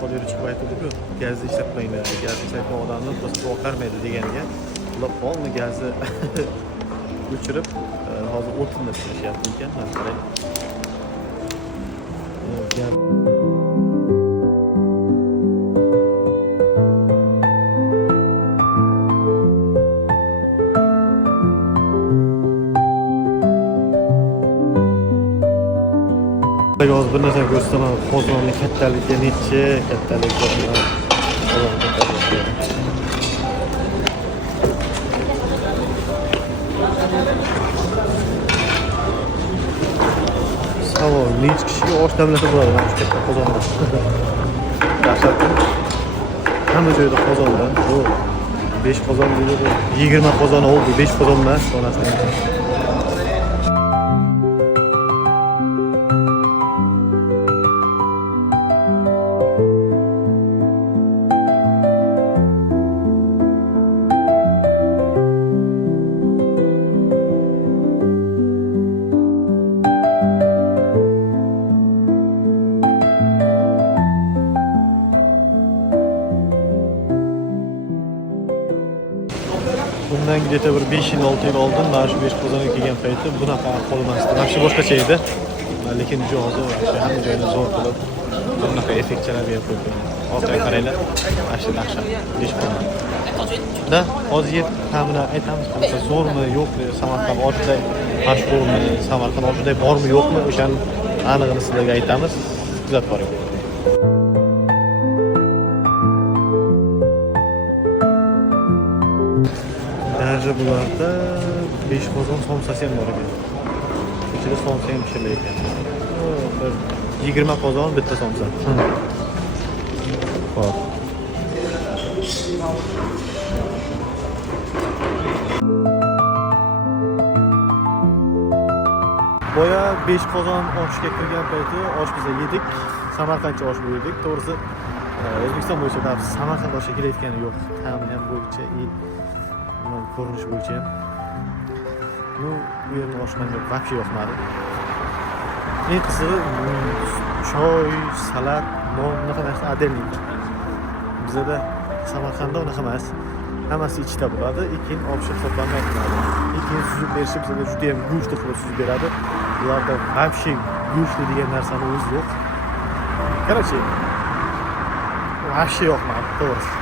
Qodir chiqib aytdi-ku, gazni ishlatmanglar, gazni ishlatgan odamni to'sib oqarmaydi deganiga. Ular polni gazni o'chirib, hozir o'tinda ishlashyapti ekan, mana qarang. Hozir bir narsa ko'rsataman. Qozonni kattaligi necha, kattaligi savol, necha kishiga osh damlasa bo'ladi mana shu katta qozonda? Dahshat. Hamma joyda qozonda. Bu 5 qozon deydi, 20 qozon oldi, 5 qozon emas, onasidan. Bundan geçe bir 5 yil 6 yil oldin mana shu 5 qozonga kelgan payti bunaqa ahvol emasdi. Mana shu boshqacha edi. Lekin hozir hamma joyni zo'r qilib bunaqa effektchalar berib qo'ygan. Orqaga qaranglar. Mana shu dahshat 5 qozon. Da, hozir hamma aytamiz, zo'rmi, yo'qmi, Samarqand oshiday mashhurmi, Samarqand oshiday bormi, yo'qmi, o'shani aniqini sizlarga aytamiz. Kuzatib boring. Darja bularda 5 qozon somsasi ham bor ekan. İçinde somsa ham pishirilar ekan. 20 qozon bitta somsa. Xo'p. Boya 5 qozon oshga kirgan payti osh biz yedik. Samarqandcha osh yedik. To'g'risi O'zbekiston bo'yicha Samarqand oshi kelayotgani yo'q. Ta'mi ham bo'yicha, ko'rinish bo'yicha ham. Bu yerning oshi menga вообще yoqmadi. Eng qizig'i choy, salat, non bunaqa narsa отдельный. Bizda Samarqandda unaqa emas. Hammasi ichda bo'ladi, keyin option hisoblanmaydi. Keyin suzib berishib bizga juda ham go'sht qilib suzib beradi. Ularda вообще go'sht degan narsani o'zi yo'q. Короче, вообще yoqmadi, to'g'risi.